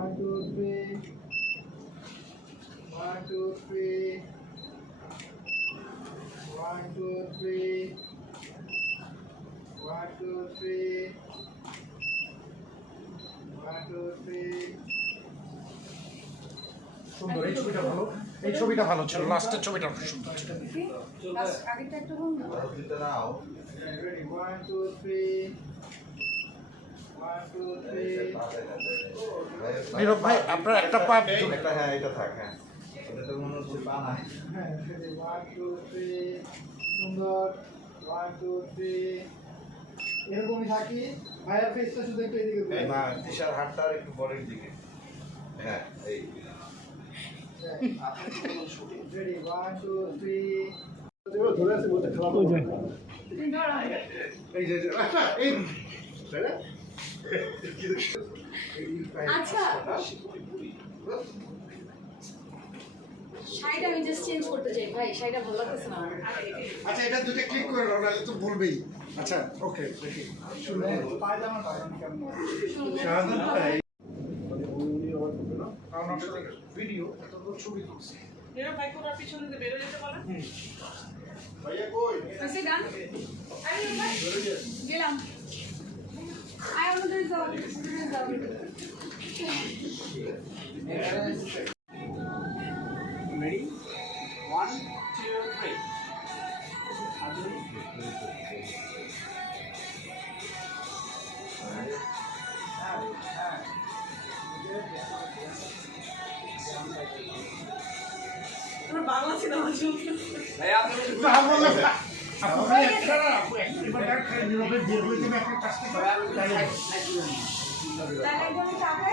1 2 3 1 2 3 1 2 3 1 2 3 1 2 3 সুন্দর এই ছবিটা ভালো এই ছবিটা ভালো ছিল লাস্টের ছবিটা খুব সুন্দর ছিল আগেরটা একটু বল না ready 1 2 3 1 2 3 নীরব ভাই আপনার একটা পা একটা হ্যাঁ এটা থাক হ্যাঁ এটা তো মনে হচ্ছে পা নাই ready 1 2 3 সুন্দর 1 2 3 এরকমই থাকি ভাইয়ার ফেসটা শুধু একটু এদিকে ঘুরে না তিশার হাতটা আর একটু পরের দিকে হ্যাঁ এই ready 1 2 3 ধরে আছে বলতে খারাপ হয়ে যায় এই যে এই আচ্ছা শাড়িটা আমি জাস্ট চেঞ্জ করতে চাই ভাই শাড়িটা ভালো লাগতেছে না আমার। আচ্ছা এটা দুটো ক্লিক করে নাও নাহলে তো ভুলবেই আচ্ছা ওকে দেখি পায়জামা পাবেন কেমন শাহাদাত ভাই কারণ আসলে ভিডিও এটা তো ছবি তুলছি এরা ভাই কোন পিছনে দিয়ে বের হয়ে যেতে বলেন ভাইয়া কই Is it done? গেলাম I want to resolve. ready 1 2 3 আমরা বাংলা সিনেমা চলছে না বললে আপনি একটা এবার খালি নীরবে দিয়ে হইতে একটা কাজ করতে তাহলে একদম টাকা